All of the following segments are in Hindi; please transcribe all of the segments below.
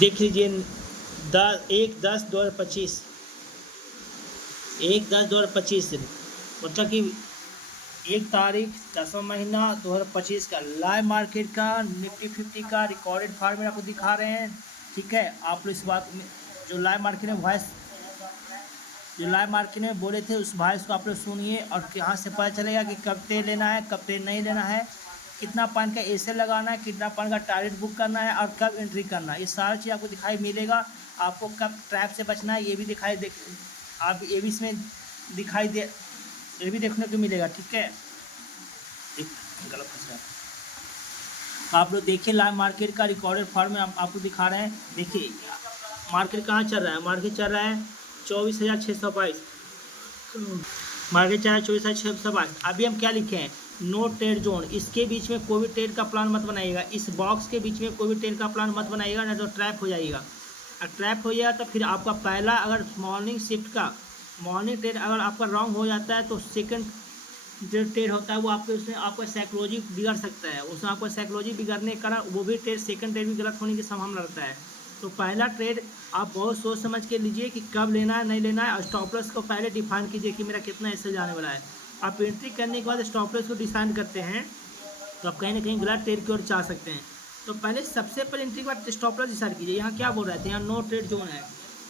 देख लीजिए 1/10/2025, 1/10/2025 मतलब कि 1 तारीख 10वां महीना 2025 का लाइव मार्केट का निफ्टी 50 का रिकॉर्डेड फॉर्मेट आपको दिखा रहे हैं। ठीक है, आप लोग इस बात में जो लाइव मार्केट में बोले थे उस वॉइस को आप लोग सुनिए और यहाँ से पता चलेगा कि कब ट्रेड लेना है, कब ट्रेड नहीं लेना है, कितना पॉइंट का एसे लगाना है, कितना पॉइंट का टारगेट बुक करना है और कब एंट्री करना है। ये सारा चीज़ आपको दिखाई मिलेगा। आपको कब ट्रैप से बचना है ये भी आप ये भी इसमें दिखाई दे, ये भी देखने को मिलेगा। ठीक है, गलत फंस गया। आप लोग देखिए लाइव मार्केट का रिकॉर्डेड फॉर्म में आपको दिखा रहे हैं। देखिए मार्केट कहाँ चल रहा है, मार्केट चल रहा है 24,622, मार्केट चल रहा है 24,622। अभी हम क्या लिखे हैं, नो ट्रेड जोन, इसके बीच में कोई भी ट्रेड का प्लान मत बनाइएगा, इस बॉक्स के बीच में कोई भी ट्रेड का प्लान मत बनाइएगा, नहीं तो ट्रैप हो जाएगा। और ट्रैप हो जाएगा तो फिर आपका पहला अगर मॉर्निंग शिफ्ट का मॉर्निंग ट्रेड अगर आपका रॉन्ग हो जाता है तो सेकंड जो ट्रेड होता है वो आपके उसमें आपका साइकोलॉजी बिगड़ सकता है, उसमें आपका साइकोलॉजी बिगड़ने के कारण वो भी ट्रेड सेकंड ट्रेड भी गलत होने की संभावना रहता है। तो पहला ट्रेड आप बहुत सोच समझ के लीजिए कि कब लेना है नहीं लेना है, और स्टॉप लॉस को पहले डिफाइन कीजिए कि मेरा कितना ऐसे जाने वाला है। आप एंट्री करने के बाद स्टॉप लॉस को डिसाइड करते हैं तो आप कहीं ना कहीं गलत ट्रेड की ओर जा सकते हैं। तो पहले सबसे पहले एंट्री के बाद स्टॉप लॉस डिसाइड कीजिए। यहाँ क्या बोल रहे थे, यहाँ नो ट्रेड जोन है,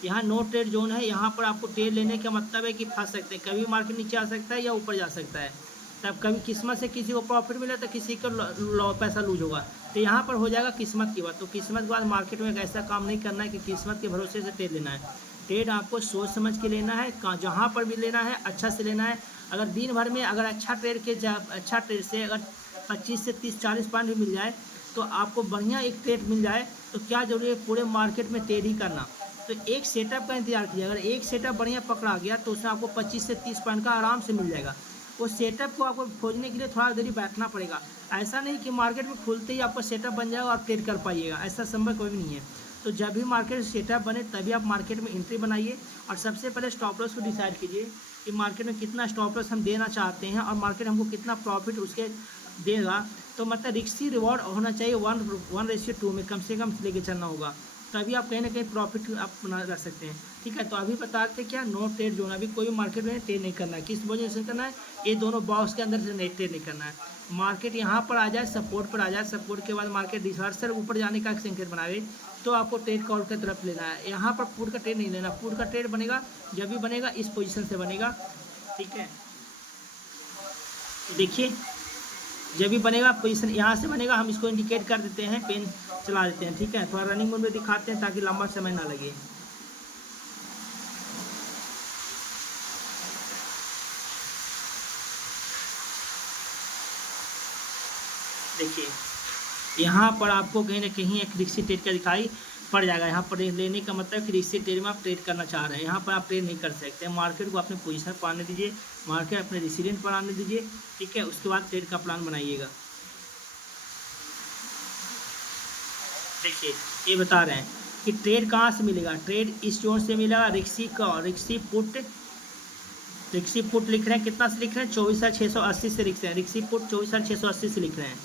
यहाँ नो ट्रेड जोन है, यहाँ पर आपको ट्रेड लेने का मतलब है कि फंस सकते हैं, कभी मार्केट नीचे आ सकता है या ऊपर जा सकता है। तब कभी किस्मत से किसी को प्रॉफिट मिला तो किसी को पैसा लूज होगा। तो यहाँ पर हो जाएगा किस्मत की बात। तो किस्मत के बाद मार्केट में ऐसा काम नहीं करना है कि किस्मत के भरोसे से ट्रेड लेना है। ट्रेड आपको सोच समझ के लेना है, जहाँ पर भी लेना है अच्छा से लेना है। अगर दिन भर में अगर अच्छा ट्रेड से अगर 25 से 30-40 पॉइंट भी मिल जाए तो आपको बढ़िया एक ट्रेड मिल जाए तो क्या जरूरी है पूरे मार्केट में ट्रेड ही करना। तो एक सेटअप का इंतजार कीजिए, अगर एक सेटअप बढ़िया पकड़ा गया तो उसमें आपको 25 से 30 पॉइंट का आराम से मिल जाएगा। उस सेटअप को आपको खोजने के लिए थोड़ा देरी बैठना पड़ेगा। ऐसा नहीं कि मार्केट में खुलते ही आपका सेटअप बन जाएगा और ट्रेड कर पाइएगा, ऐसा संभव कोई भी नहीं है। तो जब भी मार्केट सेटअप बने तभी आप मार्केट में एंट्री बनाइए और सबसे पहले स्टॉप लॉस को डिसाइड कीजिए कि मार्केट में कितना स्टॉप लॉस हम देना चाहते हैं और मार्केट हमको कितना प्रॉफिट उसके देगा। तो मतलब रिस्की रिवॉर्ड होना चाहिए 1:2 में कम से कम लेके चलना होगा, तभी आप कहीं ना कहीं प्रॉफिट आप बना रख सकते हैं। ठीक है, तो अभी बताते क्या नो ट्रेड जोन, अभी कोई मार्केट में ट्रेड नहीं करना है। किस वजह से करना है, ये दोनों बॉक्स के अंदर से नहीं ट्रेड नहीं करना है। मार्केट यहाँ पर आ जाए, सपोर्ट पर आ जाए, सपोर्ट के बाद मार्केट रिवर्सल ऊपर जाने का संकेत बनावे तो आपको ट्रेड कॉल की तरफ लेना है। यहाँ पर पुट का ट्रेड नहीं लेना, पुट का ट्रेड बनेगा जब भी बनेगा इस पोजीशन से बनेगा। ठीक है, देखिए जब भी बनेगा पोजीशन यहाँ से बनेगा, हम इसको इंडिकेट कर देते हैं, पेन चला देते हैं। ठीक है, थोड़ा रनिंग मोड में दिखाते हैं ताकि लंबा समय ना लगे। देखिए यहाँ पर आपको कहीं ना कहीं एक रिक्सी ट्रेड का दिखाई पड़ जाएगा। यहाँ पर लेने का मतलब कि रिक्सी ट्रेड में आप ट्रेड करना चाह रहे हैं, यहाँ पर आप ट्रेड नहीं कर सकते। मार्केट को अपने पोजीशन पर आने दीजिए, मार्केट अपने रेसिडेंट पर आने दीजिए। ठीक है, उसके बाद ट्रेड का प्लान बनाइएगा। देखिए ये बता रहे हैं कि ट्रेड कहाँ से मिलेगा, ट्रेड इस जोन से मिलेगा, रिक्सी पुट लिख रहे हैं, कितना से लिख रहे हैं 24,680 से लिख रहे हैं, रिक्सी पुट 24,680 से लिख रहे हैं।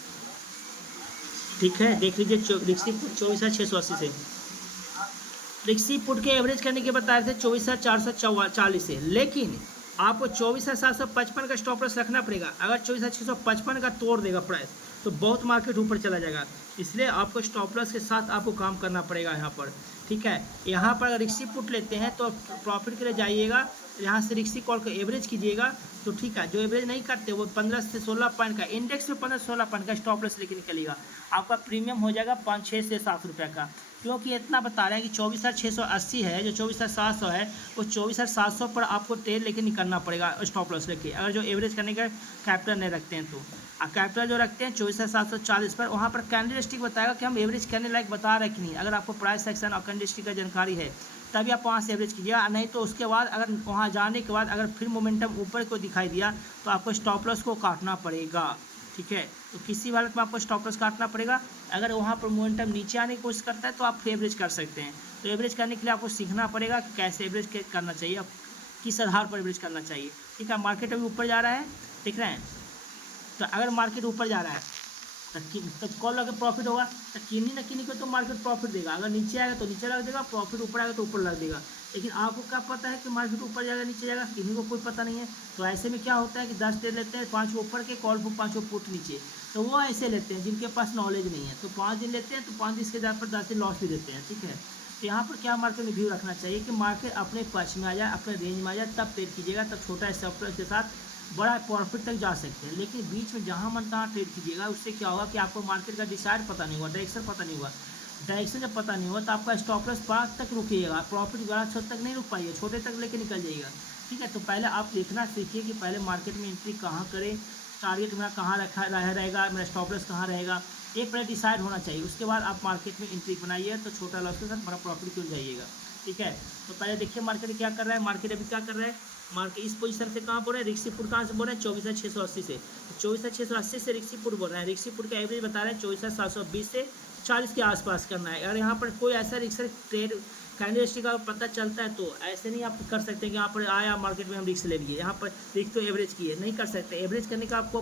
ठीक है, देख लीजिए रिक्सी पुट 24,680 से, रिक्सी पुट के एवरेज करने के बता रहे थे 24,440 से, लेकिन आपको 24,755 का स्टॉप लॉस रखना पड़ेगा। अगर 24,655 का तोड़ देगा प्राइस तो बहुत मार्केट ऊपर चला जाएगा, इसलिए आपको स्टॉप लॉस के साथ आपको काम करना पड़ेगा यहाँ पर। ठीक है, यहाँ पर अगर रिक्सी पुट लेते हैं तो प्रॉफिट के लिए जाइएगा, यहाँ से रिक्सी कॉल को एवरेज कीजिएगा। तो ठीक है, जो एवरेज नहीं करते वो 15 से 16 पॉइंट का इंडेक्स में 15 से 16 पॉइंट का स्टॉप लॉस लेके निकलेगा, आपका प्रीमियम हो जाएगा 5-6 से 7 रुपये का। क्योंकि इतना बता रहे हैं कि 24,680 है, जो 24,700 है वो 24,700 पर आपको ट्रेड लेके निकलना पड़ेगा स्टॉप लॉस लेके, अगर जो एवरेज करने का कैपिटल नहीं रखते हैं तो। कैपिटल जो रखते हैं 24,740 पर, वहाँ पर कैंडल स्टिक बताएगा कि हम एवरेज करने लायक बता रहे कि नहीं। अगर आपको प्राइस सेक्शन और कैंडल स्टिक का जानकारी है तभी आप वहाँ से एवरेज कीजिएगा, नहीं तो उसके बाद अगर वहाँ जाने के बाद अगर फिर मोमेंटम ऊपर को दिखाई दिया तो आपको स्टॉप लॉस को काटना पड़ेगा। ठीक है, तो किसी हालत में आपको स्टॉप लॉस काटना पड़ेगा। अगर वहाँ पर मोमेंटम नीचे आने की कोशिश करता है तो आप एवरेज कर सकते हैं। तो एवरेज करने के लिए आपको सीखना पड़ेगा कि कैसे एवरेज करना चाहिए, किस आधार पर एवरेज करना चाहिए। ठीक है, मार्केट अभी ऊपर जा रहा है, देख रहे हैं, तो अगर मार्केट ऊपर जा रहा है तो कॉल अगर प्रॉफिट होगा तो किन्हीं ना किन्हीं को तो मार्केट प्रॉफिट देगा। अगर नीचे आएगा तो नीचे लग देगा, प्रॉफिट ऊपर आएगा तो ऊपर लग देगा। लेकिन आपको क्या पता है कि मार्केट ऊपर जाएगा नीचे जाएगा, किन्हीं को कोई पता नहीं है। तो ऐसे में क्या होता है कि 10 ट्रेड लेते हैं, 5 ऊपर के कॉल बुक, 5 पुट नीचे, तो वो ऐसे लेते हैं जिनके पास नॉलेज नहीं है। तो 5 दिन लेते हैं, तो 5 दिन के आधार पर 10 दिन लॉस भी देते हैं। ठीक है, तो यहाँ पर क्या मार्केट में व्यू रखना चाहिए कि मार्केट अपने पक्ष में आ जाए, अपने रेंज में आ जाए, तब ट्रेड कीजिएगा, तब छोटा स्टॉप लॉस के साथ बड़ा प्रॉफिट तक जा सकते हैं। लेकिन बीच में जहाँ मन तहाँ ट्रेड कीजिएगा, उससे क्या होगा कि आपको मार्केट का डिसाइड पता नहीं हुआ, डायरेक्शन पता नहीं हुआ। डायरेक्शन जब पता नहीं हुआ तो आपका स्टॉप लॉस बड़ा तक रुकिएगा, प्रॉफिट बड़ा छोटे तक नहीं रुक पाइए, छोटे तक लेके निकल जाइएगा। ठीक है, तो पहले आप देखना सीखिए कि पहले मार्केट में एंट्री कहाँ करें, टारगेट मेरा कहाँ रखा रहेगा, मेरा स्टॉप लॉस कहाँ रहेगा, एक पहले डिसाइड होना चाहिए। उसके बाद आप मार्केट में एंट्री बनाइए, तो छोटा लॉस के साथ बड़ा प्रॉफिट क्यों जाइएगा। ठीक है, तो पहले देखिए मार्केट क्या कर रहा है। मार्केट अभी क्या कर रहा है, मार्केट इस पोजीशन से कहाँ बोल रहे हैं, रिक्सीपुर कहाँ से बोल रहे हैं, 24,680 से। 24,680 से रिक्सीपुर बोल रहे हैं। रिक्सीपुर का एवरेज बता रहे हैं 24,720 से 40 के आसपास करना है। अगर यहाँ पर कोई ऐसा रिक्स ट्रेड कैंडलस्टिक का पता चलता है तो ऐसे नहीं आप कर सकते कि यहाँ पर आया मार्केट में हम रिक्स ले लिए, यहाँ पर रिक्स तो एवरेज की है, नहीं कर सकते। एवरेज करने का आपको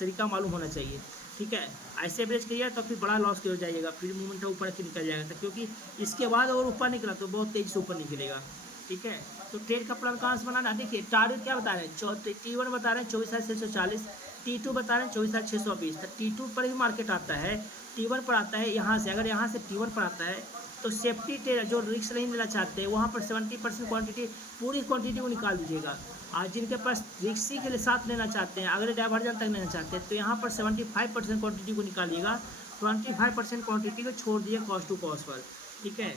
तरीका मालूम होना चाहिए। ठीक है, ऐसे एवरेज करिए तो फिर बड़ा लॉस हो जाइएगा, फिर मूवमेंट ऊपर के निकल जाएगा, क्योंकि इसके बाद और ऊपर निकला तो बहुत तेज़ी से ऊपर निकलेगा। ठीक है, तो ट्रेड का प्लान कहाँ से बनाना, देखिए टारगेट क्या बता रहे हैं, T1 बता रहे हैं 24,640, T2 बता रहे हैं 24,620। तो T2 पर ही मार्केट आता है, T1 पर आता है यहाँ से। अगर यहाँ से T1 पर आता है तो सेफ्टी ट्रेड जो रिस्क नहीं लेना चाहते हैं वहाँ पर 70% क्वांटिटी, पूरी क्वांटिटी को निकाल दीजिएगा। आज जिनके पास रिक्सी के लिए साथ लेना चाहते हैं, अगले डाइवर्जन तक लेना चाहते हैं, तो यहाँ पर 75% क्वांटिटी को निकालिएगा, 25% क्वांटिटी को छोड़ दिए कॉस्ट टू कॉस्ट पर। ठीक है,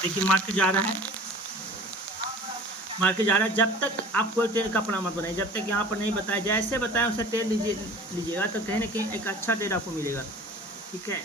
देखिए मार्केट जा रहा है, मार्केट जा रहा है। जब तक आप कोई ट्रेड का प्लान मत बनाइए, जब तक यहाँ पर नहीं बताया, जैसे बताया उसे ट्रेड लीजिएगा, तो कहीं ना कहीं एक अच्छा ट्रेड आपको मिलेगा। ठीक है,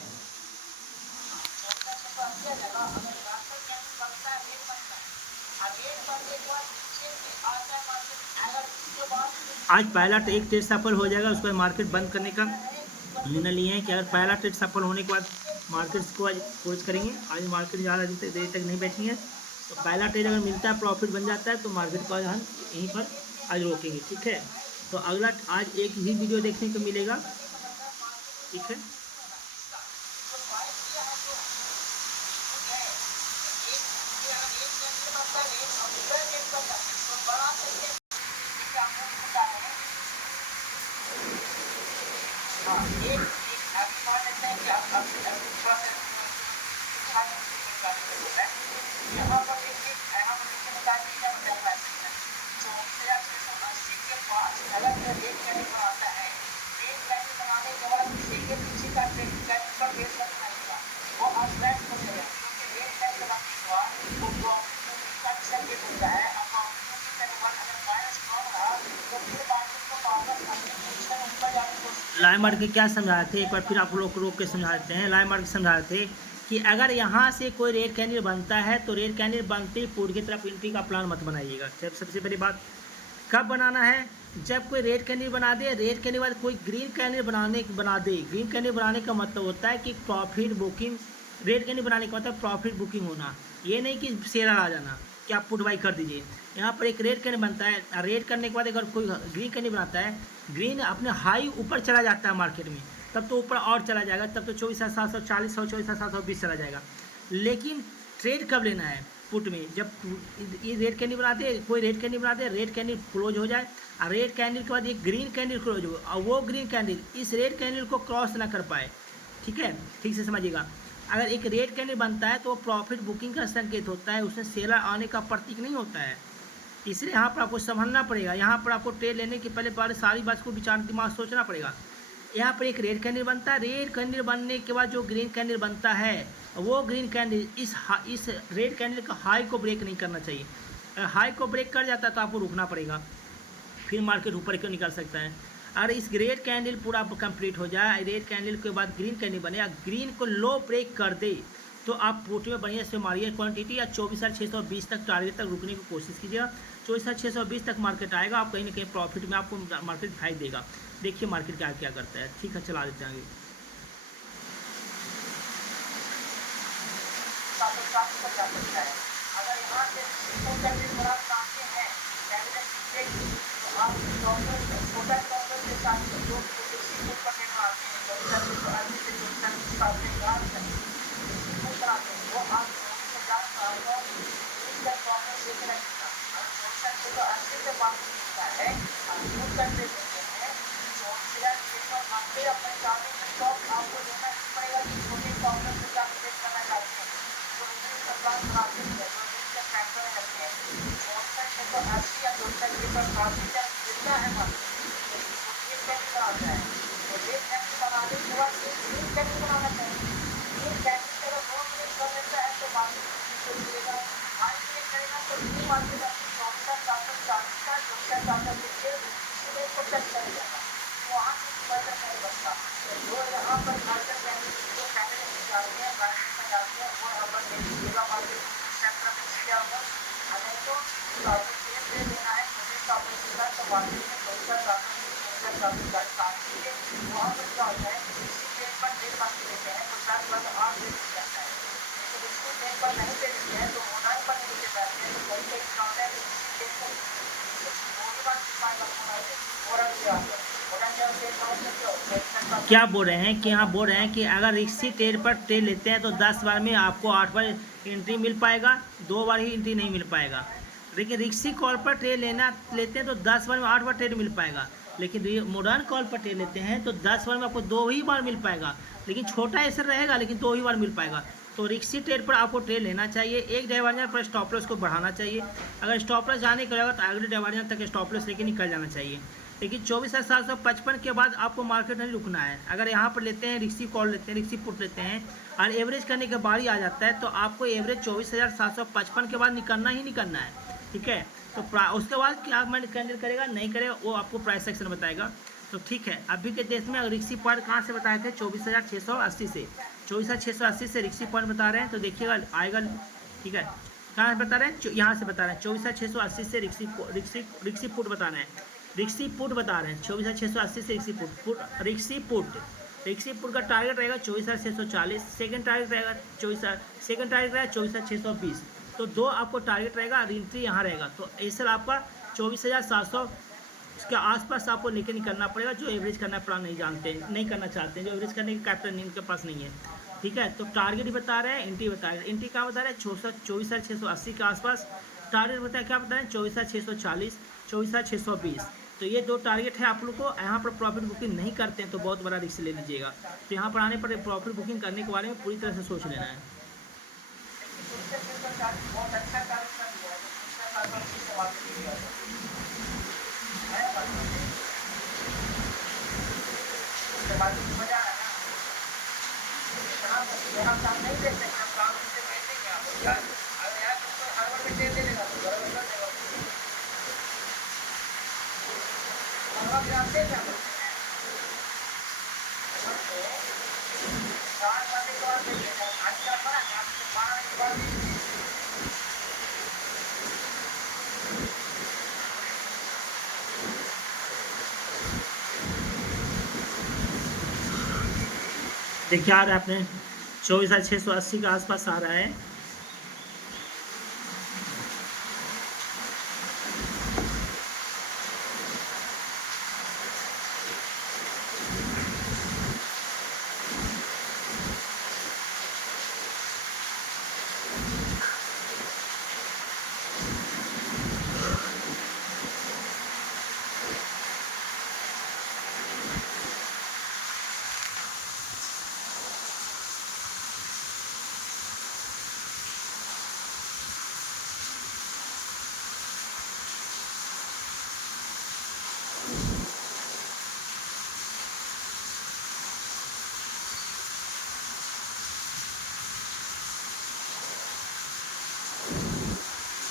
आज पहला एक ट्रेड सफल हो जाएगा, उसके बाद मार्केट बंद करने का निर्णय लिए हैं कि अगर पहला ट्रेड सफल होने के बाद मार्केट को आज क्लोज करेंगे। आज मार्केट ज़्यादा देर तक नहीं बैठेंगे, तो पहला ट्रेड अगर मिलता है, प्रॉफिट बन जाता है, तो मार्केट को आज हम यहीं पर आज रोकेंगे। ठीक है, तो अगला आज एक ही वीडियो देखने को मिलेगा। ठीक है, लाइव मार्केट के क्या समझा रहे थे, एक बार फिर आप लोग रोक के समझा देते हैं। लाइव मार्केट समझा रहे थे कि अगर यहाँ से कोई रेड कैंडल बनता है तो रेड कैंडल बनते ही पुट की तरफ एंट्री का प्लान मत बनाइएगा। सबसे पहली बात, कब बनाना है, जब कोई रेड कैंडल बना दे, रेड कैंडल बाद कोई ग्रीन कैंडल बना दे। ग्रीन कैंडल बनाने का मतलब होता है कि प्रॉफिट बुकिंग, रेड कैंडल बनाने का मतलब प्रॉफिट बुकिंग होना, ये नहीं कि शेयर आ जाना कि आप पुट बाई कर दीजिए। यहाँ पर एक रेड कैंडल बनता है, रेड करने के बाद अगर कोई ग्रीन कैंडल बनाता है, ग्रीन अपने हाई ऊपर चला जाता है मार्केट में, तब तो ऊपर और चला जाएगा, तब तो 24,740 और 24,720 चला जाएगा। लेकिन ट्रेड कब लेना है पुट में, जब ये रेड कैंडल बना दे, कोई रेड कैंडल बना दे, रेड कैंडल क्लोज हो जाए, और रेड कैंडल के बाद ये ग्रीन कैंडल क्लोज हो, और वो ग्रीन कैंडल इस रेड कैंडल को क्रॉस ना कर पाए। ठीक है, ठीक से समझिएगा। अगर एक रेड कैंडल बनता है तो वो प्रॉफिट बुकिंग का संकेत होता है, उसमें सेलर आने का प्रतीक नहीं होता है। इसलिए यहाँ पर आपको समझना पड़ेगा, यहाँ पर आपको ट्रेड लेने के पहले सारी बात को विचार दिमाग सोचना पड़ेगा। यहाँ पर एक रेड कैंडल बनता है, रेड कैंडल बनने के बाद जो ग्रीन कैंडल बनता है, वो ग्रीन कैंडल इस रेड कैंडल का हाई को ब्रेक नहीं करना चाहिए। अगर हाई को ब्रेक कर जाता है तो आपको रुकना पड़ेगा, फिर मार्केट ऊपर क्यों निकल सकता है। अगर इस रेड कैंडल पूरा कंप्लीट हो जाए, रेड कैंडल के बाद ग्रीन कैंडल बने, या ग्रीन को लो ब्रेक कर दे, तो आप पुट में बढ़िया से मारिए क्वांटिटी, या 24,620 तक टारगेट तक रुकने की कोशिश कीजिएगा। 24,620 तक मार्केट आएगा, आप कहीं ना कहीं प्रॉफिट में आपको मार्केट दिखाई देगा। देखिए मार्केट क्या क्या करता है। ठीक है, चला देते हैं आगे। काफी बढ़ जा सकता है। अगर यहाँ से छोटा रेट बड़ा सामने है कैबिनेट सीटेगी तो आप छोटा स्टॉपर के साथ जो इसी पर निर्भर आते हैं तो आदमी से जो सामने गाड़ कराते हैं वो आप 24,000 लेकर रखिएगा। और 24,680 से मार्केट मिलता है आप यूज करते देते हैं 24,680 अपने स्टार्टिंग में स्टॉक आपको लेना ही पड़ेगा कि छोटे प्रॉब्लम से आप ट्रेड करना चाहते हैं तो इसमें सरकार कराते हैं जो इसके फैक्टर में रखते हैं 64,680 या 2 पर काफी जितना है मार्केट तो ये कैसे कराता है तो ये कैसे बनाने के बाद ये कैसे बनाना चाहिए ये कैसे अगर नोट कर लेता है तो मार्केट मिलेगा आज ट्रेड करेगा तो ये मार्केट आपकी 24,440 का 24,440 देखिए इसलिए को टच कर जाएगा तो वहाँ से फायदा नहीं बनता तो जो यहाँ पर मार्केट जो कैबिनेट में जाते हैं मार्केट में जाते हैं वो यहाँ पर देखिएगा मार्केट सेक्टर में किया होगा अगर तो आपको ट्रेड दे देना है मुझे काफी मिला तो मार्केट में 24,440 वहाँ पर क्या होता है इसी ट्रेड पर ट्रेड बाकी देते हैं तो 10,8 दे जाता है लेकिन इसको ट्रेड पर नहीं दे देते हैं तो मोडाई पर नहीं दे पाते हैं तो कई कई होता है इसी ट्रेड पर क्या बोल रहे हैं कि यहाँ बोल रहे हैं कि अगर इसी ट्रेड पर ट्रेड लेते हैं तो 10 बार में आपको 8 बार एंट्री मिल पाएगा 2 बार ही एंट्री नहीं मिल पाएगा। लेकिन रिक्सी कॉल पर ट्रेड लेते हैं तो 10 बार में 8 बार ट्रेड मिल पाएगा। लेकिन मॉडर्न कॉल पर ट्रेड लेते हैं तो 10 बार में आपको 2 ही बार मिल पाएगा लेकिन छोटा ऐसा रहेगा लेकिन 2 ही बार मिल पाएगा। तो रिक्सी ट्रेड पर आपको ट्रेड लेना चाहिए एक डाइवर्जन पर स्टॉप लॉस को बढ़ाना चाहिए। अगर स्टॉप लॉस जाने का रहेगा तो अगले डाइवर्जन तक स्टॉप लॉस लेके निकल जाना चाहिए। लेकिन 24,755 के बाद आपको मार्केट नहीं रुकना है। अगर यहाँ पर लेते हैं रिक्सी कॉल लेते हैं रिक्सी पुट लेते हैं और एवरेज करने के बारी आ जाता है तो आपको एवरेज 24,755 के बाद निकलना ही निकलना है। ठीक है तो उसके बाद क्या मैंने कैंडल करेगा नहीं करेगा वो आपको प्राइस सेक्शन बताएगा। तो ठीक है अभी के देश में रिक्सी पॉइंट कहाँ से बताए थे 24,680 से 24,680 से रिक्सी पॉइंट बता रहे हैं तो देखिएगा आएगा। ठीक है कहाँ से बता रहे हैं यहाँ से बता रहे हैं 24,680 से रिक्सी पुट बता रहे हैं रिक्सी पुट बता रहे हैं 24,680 से रिक्सी पुट का टारगेट रहेगा 24,640 सेकंड टारगेट रहेगा 24,620 तो 2 आपको टारगेट रहेगा एंट्री यहाँ रहेगा। तो ऐसा आपका 24,700 इसके आसपास आपको लेके निकलना पड़ेगा जो एवरेज करना प्लान नहीं करना चाहते हैं जो एवरेज करने की कैपिटल इनके पास नहीं है। ठीक है तो टारगेट ही बता रहे हैं एंट्री बता रहे हैं एंट्री क्या बता रहे हैं 24,680 के आसपास टारगेट बता है क्या बता रहे हैं 24,640 24,620 तो ये 2 टारगेट है। आप लोग को यहाँ पर प्रॉफिट बुकिंग नहीं करते हैं तो बहुत बड़ा रिस्क ले लीजिएगा। तो यहाँ पर आने पर प्रॉफिट बुकिंग करने के बारे में पूरी तरह से सोच लेना है। देखिए आ रहा है अपने 24,680 के आसपास आ रहा है।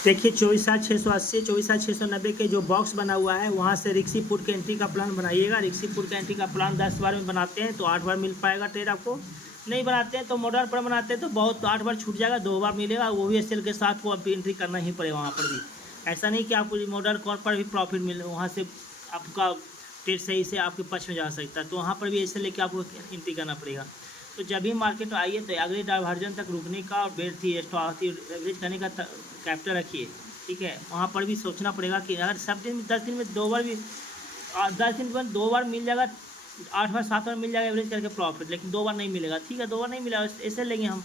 देखिए 24,680 24,690 के जो बॉक्स बना हुआ है वहाँ से रिक्सी पुट के एंट्री का प्लान बनाइएगा। रिक्सी पुट का एंट्री का प्लान 10 बार में बनाते हैं तो 8 बार मिल पाएगा ट्रेड आपको। नहीं बनाते हैं तो मॉडर्न पर बनाते हैं तो बहुत 8 बार छूट जाएगा 2 बार मिलेगा वो भी एसएल के साथ को एंट्री करना ही पड़ेगा। वहाँ पर भी ऐसा नहीं कि आपको मॉडर्न कॉल पर भी प्रॉफिट मिले वहाँ से आपका ट्रेड सही से आपके पक्ष में जा सकता है तो वहाँ पर भी ऐसे लेके आपको एंट्री करना पड़ेगा। तो जब भी मार्केट आई है तो अगले डाइवर्जन तक रुकने का और बेर थी स्टॉक एवरेज करने का कैपिटल रखिए, ठीक है। वहाँ पर भी सोचना पड़ेगा कि अगर सब दिन 10 दिन में 2 बार भी 10 दिन में 2 बार मिल जाएगा, 8 बार 7 बार मिल जाएगा एवरेज करके प्रॉफिट, लेकिन 2 बार नहीं मिलेगा, ठीक है। 2 बार नहीं मिला ऐसे लेंगे हम,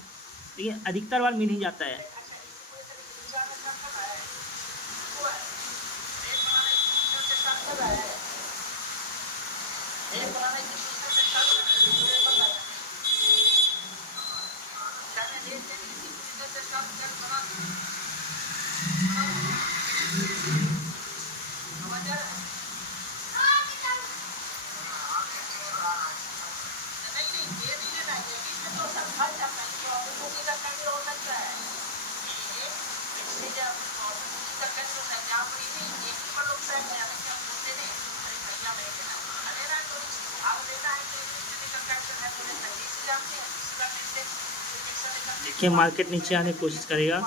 लेकिन अधिकतर बार मिल ही जाता है। देखिए मार्केट नीचे आने की कोशिश करेगा।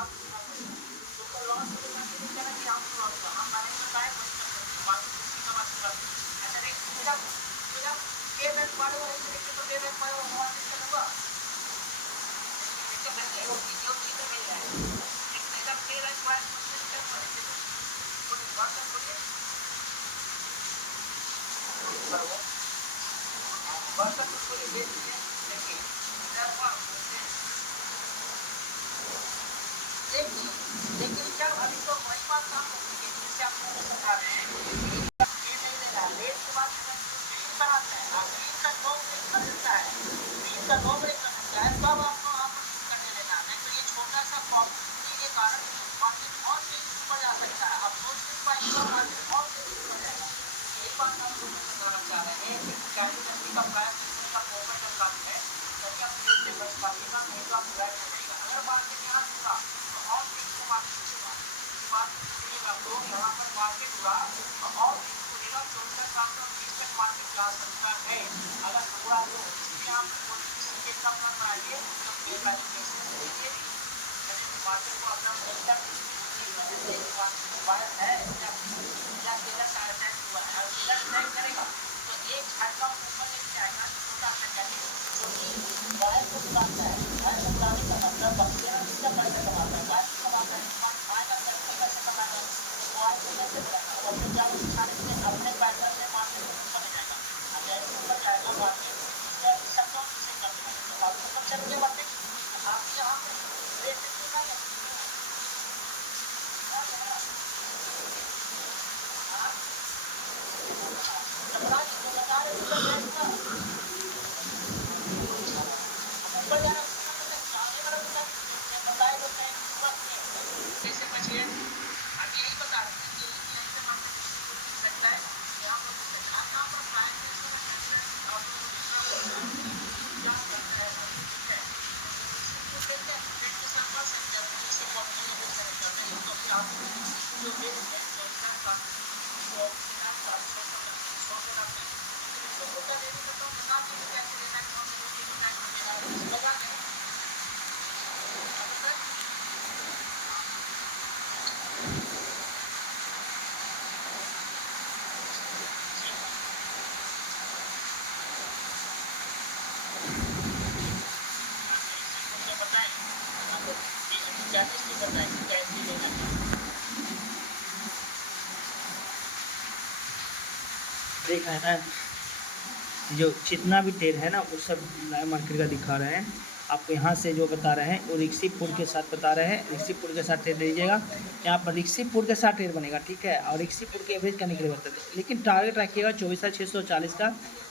देख रहे हैं ना, जो जितना भी ट्रेड है ना वो सब लाइव मार्केट का दिखा रहे हैं आपको। यहाँ से जो बता रहे हैं वो रिक्सी पुट के साथ बता रहे हैं, रिक्सी पुट के साथ ट्रेड लीजिएगा। यहाँ पर रिक्सी पुट के साथ ट्रेड बनेगा, ठीक है। और रिक्सी पुट के एवरेज करने के लिए बताते हैं, लेकिन टारगेट रखिएगा 24,640 का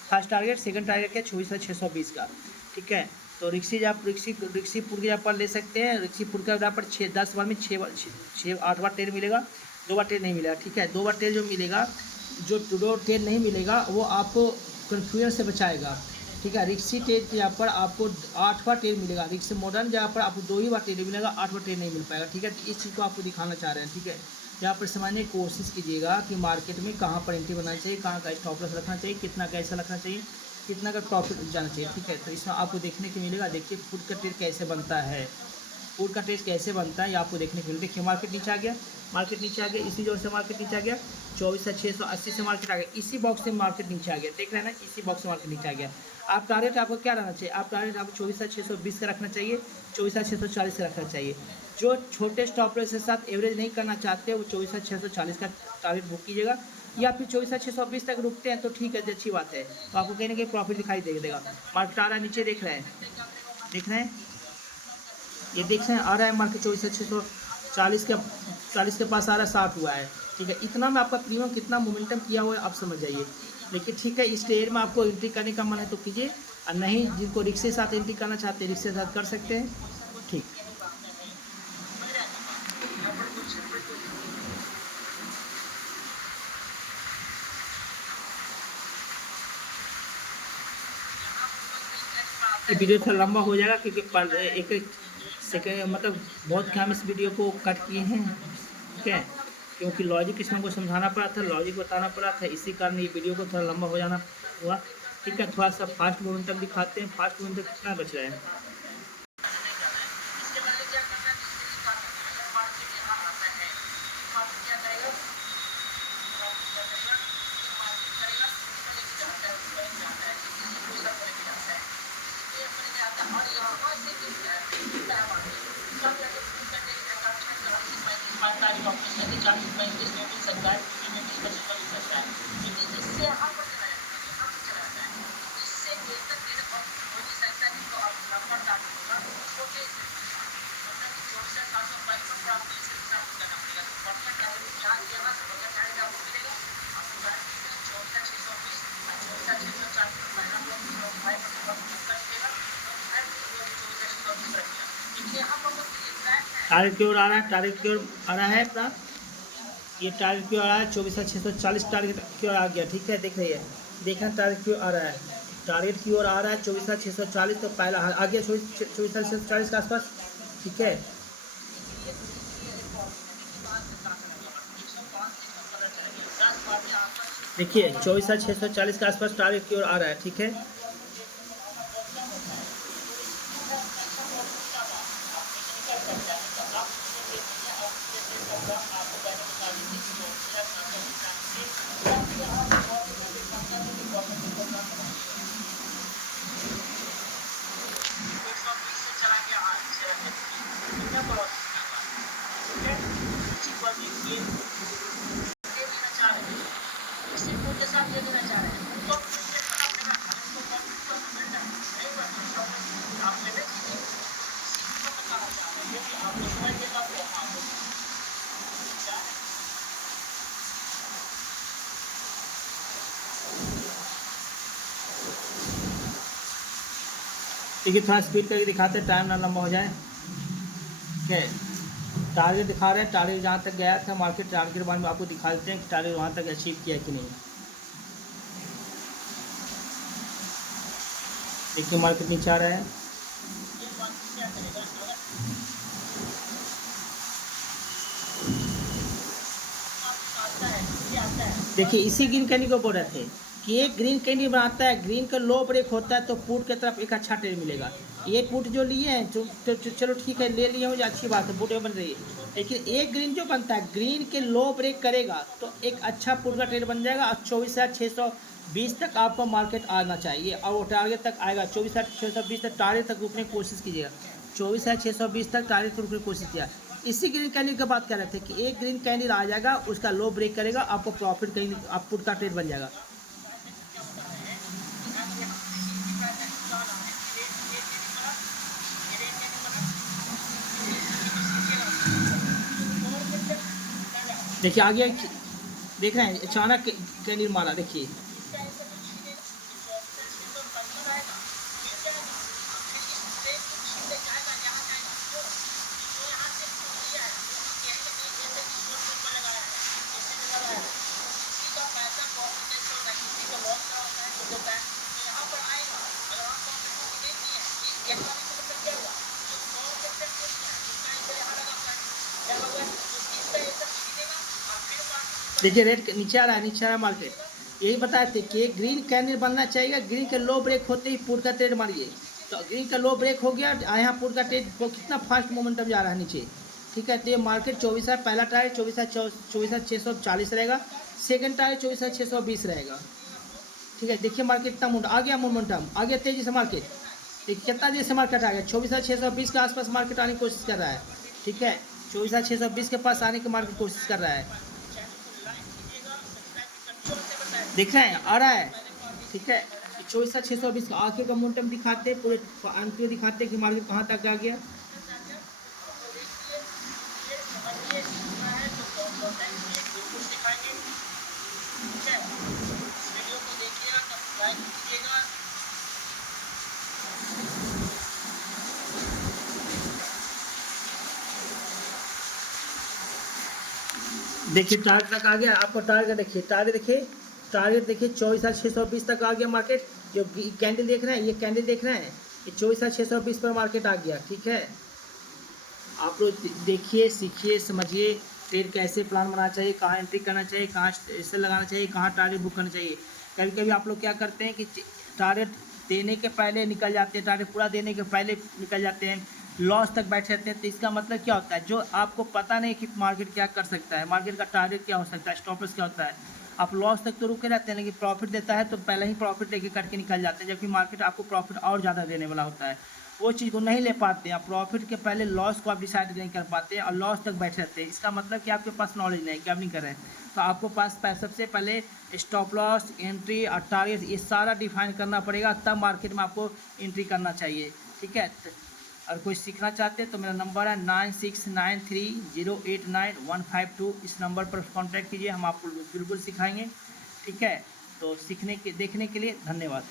फर्स्ट टारगेट, सेकंड टारगेट है 24,620 का, ठीक है। तो रिक्सी आप रिक्सी पुट के यहाँ पर ले सकते हैं। रिक्सी पुट का यहाँ पर 10 बार में 8 बार ट्रेड मिलेगा, 2 बार ट्रेड नहीं मिलेगा, ठीक है। 2 बार ट्रेड जो मिलेगा, जो टूडो ट्रेड नहीं मिलेगा वो आपको कन्फ्यूजन से बचाएगा, ठीक है। रिक्सी ट्रेड के यहाँ पर आपको 8 बार ट्रेड मिलेगा, रिक्सी मॉडर्न जहाँ पर आपको 2 ही बार ट्रेड मिलेगा, 8 बार ट्रेड नहीं मिल पाएगा, ठीक है। तो इस चीज़ को आपको दिखाना चाह रहे हैं, ठीक है। यहाँ पर समझने की कोशिश कीजिएगा कि मार्केट में कहाँ पर एंट्री बनानी चाहिए, कहाँ का स्टॉप लॉस रखना चाहिए, कितना कैसा रखना चाहिए, कितना का प्रॉफिट जाना चाहिए, ठीक है। तो इसमें आपको देखने को मिलेगा। देखिए फुट का ट्रेड कैसे बनता है, फुट का ट्रेड कैसे बनता है ये आपको देखने को मिलेगा। देखिए मार्केट नीचे आ गया, मार्केट नीचे आ गया, इसी जोर से मार्केट नीचे आ गया, 24,680 से मार्केट आ गया, इसी बॉक्स से मार्केट नीचे आ गया, देख रहे हैं ना, इसी बॉक्स से मार्केट नीचे आ गया। आप टारगेट आपको क्या रहना चाहिए, आप टारगेट आपको 24,620 का रखना चाहिए, 24,640 का रखना चाहिए। जो छोटे स्टॉप लॉस के साथ एवरेज नहीं करना चाहते वो 24,640 का टारगेट बुक कीजिएगा, या फिर 24,620 तक रुकते हैं तो ठीक है, अच्छी बात है, तो आपको कहीं ना कहीं प्रॉफिट दिखाई देगा। मार्केट आ रहा है नीचे, देख रहे हैं, देख रहे हैं, ये देख रहे हैं, आ रहा है मार्केट 24,640 के पास आ रहा है, 60 हुआ है, ठीक है। इतना में आपका प्रीमियम कितना मोमेंटम किया हुआ है आप समझ जाइए। लेकिन ठीक है, इस ट्रेड में आपको एंट्री करने का मन है तो कीजिए, और नहीं, जिनको रिक्शे के साथ एंट्री करना चाहते हैं रिक्शे के साथ कर सकते हैं, ठीक। ये वीडियो थोड़ा लंबा हो जाएगा क्योंकि एक एक सेकेंड मतलब बहुत हम इस वीडियो को कट किए हैं, ठीक है, क्योंकि लॉजिक इसमें को समझाना पड़ा था, लॉजिक बताना पड़ा था, इसी कारण ये वीडियो को थोड़ा लंबा हो जाना हुआ, ठीक है। थोड़ा सा फास्ट मोमेंटम दिखाते हैं, फास्ट मोमेंटम कितना बच रहा है। टारगेट की ओर आ रहा है, टारगेट की ओर आ रहा है अपना, ये टारगेट की ओर आ रहा है, 24,640 टारगेट की ओर आ गया, ठीक है, देख रही है, देखना टारगेट की ओर आ रहा है, टारगेट की ओर आ रहा है 24,640, तो पहला आ गया 24,640 के आसपास, ठीक है। देखिए 24,640 के आसपास टारगेट की ओर आ रहा है, ठीक है। देखिए थोड़ा स्पीड करके दिखाते हैं, टाइम ना लंबा हो जाए, ठीक है। टारगेट दिखा रहे हैं, टारगेट जहाँ तक गया था मार्केट, टारगेट के बारे में आपको दिखा देते हैं कि टारगेट वहाँ तक अचीव किया कि नहीं। देखिए मार्केट नीचे आ रहा है, देखिए इसी ग्रीन कैंडी को बोल रहे थे कि एक ग्रीन कैंडी बनाता है, ग्रीन का लो ब्रेक होता है तो पुट की तरफ एक अच्छा ट्रेड मिलेगा। ये पुट जो लिए हैं तो चलो ठीक है, ले लिए मुझे, अच्छी बात है, पुट बन रही है, लेकिन एक ग्रीन जो बनता है ग्रीन के लो ब्रेक करेगा तो एक अच्छा पुट का ट्रेड बन जाएगा, और 24,620 तक आपको मार्केट आना चाहिए, और वो टारगेट तक आएगा 24,620 तक, टारगेट तक रुकने की कोशिश कीजिएगा, 24,620 तक टारगेट तक रुकने की कोशिश किया। इसी ग्रीन कैंडी की बात कर रहे थे कि एक ग्रीन कैंडी आ जाएगा, उसका लो ब्रेक करेगा, आपको प्रॉफिट कहीं आप पुट का ट्रेड बन जाएगा। देखिए आ गया, देख रहे हैं अचानक कैंडी मारा, देखिए देखिए रेट नीचे आ रहा है, नीचे आ रहा है मार्केट। यही बताए थे कि ग्रीन कैंडल बनना चाहिए, ग्रीन के लो ब्रेक होते ही पुट का ट्रेड मारिए, तो ग्रीन का लो ब्रेक हो गया, यहाँ पुट का ट्रेड कितना फास्ट मोमेंटम जा रहा है नीचे, ठीक है। तो ये मार्केट 24 है, पहला टारगेट 24,640 रहेगा, सेकंड टारगेट 24,620 रहेगा, ठीक है। देखिए मार्केट कितना आ गया, मोमेंटम आ गया तेजी से मार्केट, देखिए कितना देर से मार्केट आ गया, 24,620 के आसपास मार्केट आने की कोशिश कर रहा है, ठीक है। 24,620 के पास आने की मार्केट कोशिश कर रहा है, देख रहे हैं आ रहा है, ठीक है। 24,620 का आखिर का मोमेंटम दिखाते, पूरे अंत में दिखाते कि मार्केट कहाँ तक आ गया। देखिए टारगेट तक आ गया, आपको टारगेट देखिए, टारगेट देखिए 24,620 तक आ गया मार्केट। जो कैंडल देख रहे हैं, ये कैंडल देख रहे हैं, ये 24,620 पर मार्केट आ गया, ठीक है। आप लोग देखिए, सीखिए, समझिए ट्रेड कैसे प्लान बनाना चाहिए, कहाँ एंट्री करना चाहिए, कहाँ ऐसे लगाना चाहिए, कहाँ टारगेट बुक करना चाहिए। कभी कभी आप लोग क्या करते हैं कि टारगेट देने के पहले निकल जाते हैं, टारगेट पूरा देने के पहले निकल जाते हैं, लॉस तक बैठ जाते हैं। तो इसका मतलब क्या होता है, जो आपको पता नहीं कि मार्केट क्या कर सकता है, मार्केट का टारगेट क्या हो सकता है, स्टॉप लॉस क्या होता है, आप लॉस तक तो रुके रहते हैं, लेकिन प्रॉफिट देता है तो पहले ही प्रॉफिट लेके करके निकल जाते हैं, जबकि मार्केट आपको प्रॉफिट और ज़्यादा देने वाला होता है। वो चीज़ को नहीं ले पाते हैं, आप प्रॉफिट के पहले लॉस को आप डिसाइड नहीं कर पाते हैं और लॉस तक बैठे रहते हैं। इसका मतलब कि आपके पास नॉलेज नहीं, क्या नहीं कर रहे हैं। तो आपको पास सबसे पहले स्टॉप लॉस, एंट्री और टारगेट ये सारा डिफाइन करना पड़ेगा, तब मार्केट में आपको एंट्री करना चाहिए, ठीक है। और कोई सीखना चाहते हैं तो मेरा नंबर है 9693089152, इस नंबर पर कॉन्टैक्ट कीजिए, हम आपको बिल्कुल सिखाएंगे, ठीक है। तो देखने के लिए धन्यवाद।